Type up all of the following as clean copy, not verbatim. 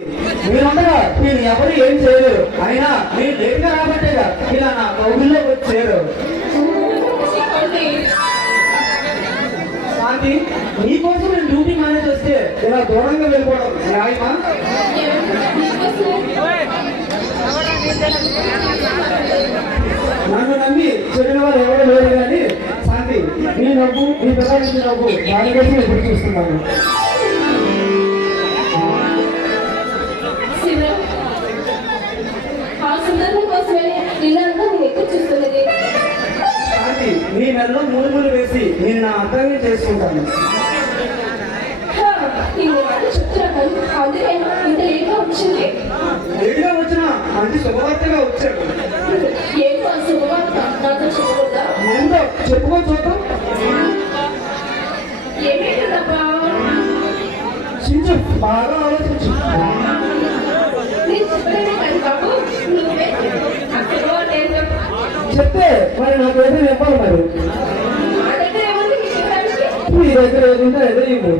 మీరుండగా మీరు ఎవరు ఏం చేయలేరు. అయినా మీరు లేట్గా రాబట్టేగా ఇలా నా కౌగుల్లోకి వచ్చారు. శాంతి, నీకోసం నేను డ్యూటీ మేనేజ్ వస్తే ఇలా దూరంగా వెళ్ళిపోవడం న్యాయమా? నన్ను నమ్మి చెడిన వాళ్ళు ఎవరో లేరు కానీ శాంతి, నీ నవ్వు నీ పిల్లలకి నవ్వు దానికోసం ఎప్పుడు చూస్తున్నాను. శాంతి, నీ మెడలో మూలుగులు వేసి నేను నా అర్థంగా చేసుకుంటాను. లేట్గా వచ్చినా మంచి శుభవార్తగా వచ్చాడు. ఏంటో చెప్పుకో చూద్దాం. చించు, బాగా ఆలోచించు. చెప్తే మరి నాకు ఏదో చెప్పాలి. మరి నీ దగ్గర ఏదుంటే ఏదో ఇవ్వు.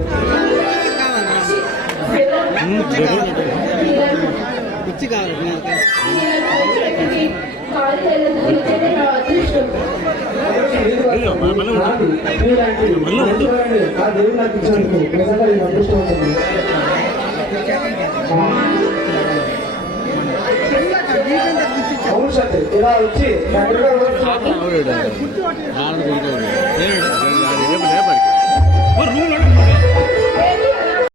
ఆ దేవుడు నాకు ఇచ్చినందుకు నిజంగా నేను అదృష్టం ఉంటుంది. అవును సత్య, ఇలా వచ్చి రూమ్